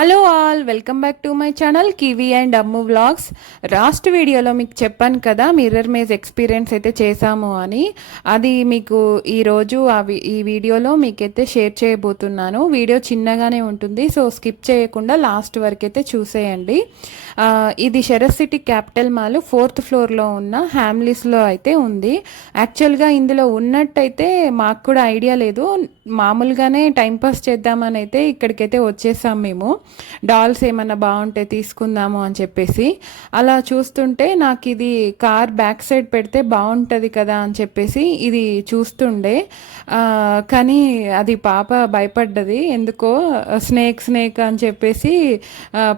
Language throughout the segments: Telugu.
Hello all, welcome back to my channel kiwi and Ammu vlogs. Last వీడియోలో మీకు చెప్పాను కదా మిర్రర్ మేజ్ ఎక్స్పీరియన్స్ అయితే చేశాము అని. అది మీకు ఈరోజు ఈ వీడియోలో మీకైతే షేర్ చేయబోతున్నాను. వీడియో చిన్నగానే ఉంటుంది, సో స్కిప్ చేయకుండా లాస్ట్ వరకు అయితే చూసేయండి. ఇది Sarath city capital mall 4th ఫ్లోర్లో ఉన్న హ్యామ్లీస్లో అయితే ఉంది. యాక్చువల్గా ఇందులో ఉన్నట్టయితే మాకు కూడా ఐడియా లేదు, మామూలుగానే టైంపాస్ చేద్దామని అయితే ఇక్కడికైతే వచ్చేసాం మేము. డాల్స్ ఏమన్నా బాగుంటే తీసుకుందాము అని చెప్పేసి అలా చూస్తుంటే నాకు ఇది కార్ బ్యాక్ సైడ్ పెడితే బాగుంటుంది కదా అని చెప్పేసి ఇది చూస్తుండే. కానీ అది పాప భయపడ్డది, ఎందుకో స్నేక్ అని చెప్పేసి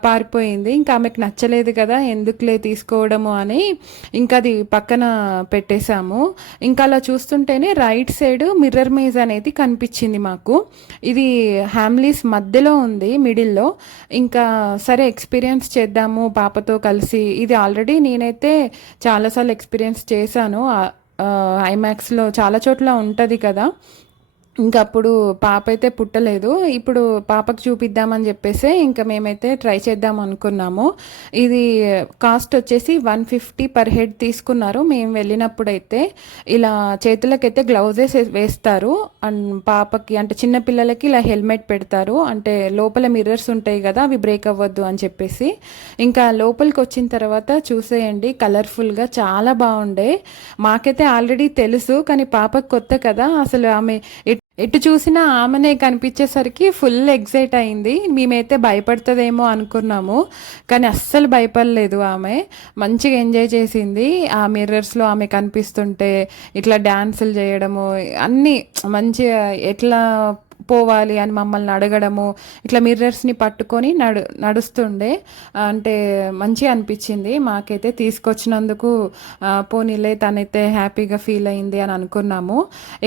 పారిపోయింది. ఇంకా ఆమెకు నచ్చలేదు కదా, ఎందుకులే తీసుకోవడము అని ఇంకా అది పక్కన పెట్టేశాము. ఇంకా అలా చూస్తుంటేనే రైట్ సైడ్ మిర్రర్ మేజ్ అనేది కనిపించింది మాకు. ఇది హ్యామ్లీస్ మధ్యలో ఉంది, మిడిల్లో. ఇంకా సరే ఎక్స్పీరియన్స్ చేద్దాము పాపతో కలిసి. ఇది ఆల్రెడీ నేనైతే చాలాసార్లు ఎక్స్పీరియన్స్ చేశాను, ఐమాక్స్లో చాలా చోట్ల ఉంటుంది కదా. ఇంకా అప్పుడు పాప అయితే పుట్టలేదు, ఇప్పుడు పాపకు చూపిద్దామని చెప్పేసి ఇంకా మేమైతే ట్రై చేద్దాం అనుకున్నాము. ఇది కాస్ట్ వచ్చేసి 150 పర్ హెడ్ తీసుకున్నారు. మేము వెళ్ళినప్పుడైతే ఇలా చేతులకైతే గ్లౌజెస్ వేస్తారు, అండ్ పాపకి అంటే చిన్న పిల్లలకి ఇలా హెల్మెట్ పెడతారు, అంటే లోపల మిర్రర్స్ ఉంటాయి కదా అవి బ్రేక్ అవ్వద్దు అని చెప్పేసి. ఇంకా లోపలికి వచ్చిన తర్వాత చూసేయండి, కలర్ఫుల్గా చాలా బాగుండే. మాకైతే ఆల్రెడీ తెలుసు, కానీ పాపకు కొత్త కదా, అసలు ఆమె ఎటు చూసినా ఆమెనే కనిపించేసరికి ఫుల్ ఎగ్జైట్ అయింది. మేమైతే భయపడుతుందేమో అనుకున్నాము, కానీ అస్సలు భయపడలేదు. ఆమె మంచిగా ఎంజాయ్ చేసింది. ఆ మిర్రర్స్లో ఆమె కనిపిస్తుంటే ఇట్లా డ్యాన్సులు చేయడము, అన్నీ మంచిగా ఎట్లా పోవాలి అని మమ్మల్ని అడగడము, ఇట్లా మిర్రర్స్ని పట్టుకొని నడుస్తుండే. అంటే మంచిగా అనిపించింది మాకైతే. తీసుకొచ్చినందుకు పోనీలే, తనైతే హ్యాపీగా ఫీల్ అయింది అని అనుకున్నాము.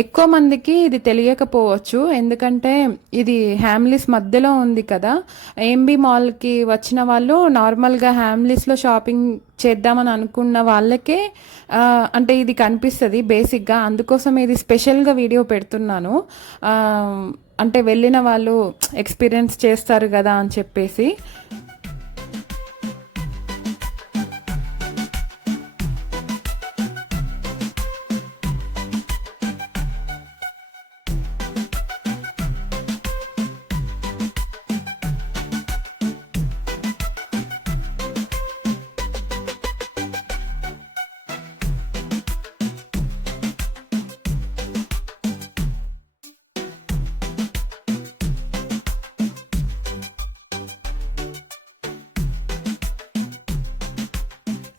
ఎక్కువ మందికి ఇది తెలియకపోవచ్చు, ఎందుకంటే ఇది హ్యామ్లీస్ మధ్యలో ఉంది కదా. ఏంబీ మాల్కి వచ్చిన వాళ్ళు నార్మల్గా హ్యామ్లీస్లో షాపింగ్ చేద్దామని అనుకున్న వాళ్ళకే అంటే ఇది కనిపిస్తుంది బేసిక్గా. అందుకోసం ఇది స్పెషల్గా వీడియో పెడుతున్నాను, అంటే వెళ్ళిన వాళ్ళు ఎక్స్పీరియన్స్ చేస్తారు కదా అని చెప్పేసి.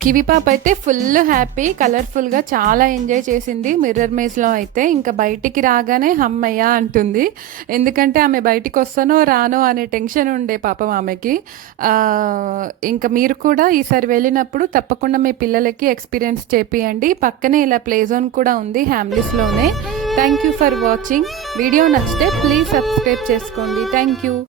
కివి పాప అయితే ఫుల్ హ్యాపీ, కలర్ఫుల్గా చాలా ఎంజాయ్ చేసింది మిర్రర్ మేజ్లో అయితే. ఇంకా బయటికి రాగానే హమ్మయ్య అంటుంది, ఎందుకంటే ఆమె బయటికి వస్తానో రానో అనే టెన్షన్ ఉండే పాపం ఆమెకి. ఇంకా మీరు కూడా ఈసారి వెళ్ళినప్పుడు తప్పకుండా మీ పిల్లలకి ఎక్స్పీరియన్స్ చేపియండి. పక్కనే ఇలా ప్లే జోన్ కూడా ఉంది హ్యామ్లీస్లోనే. Thank you for watching. Video నచ్చితే ప్లీజ్ సబ్స్క్రైబ్ చేసుకోండి. Thank you.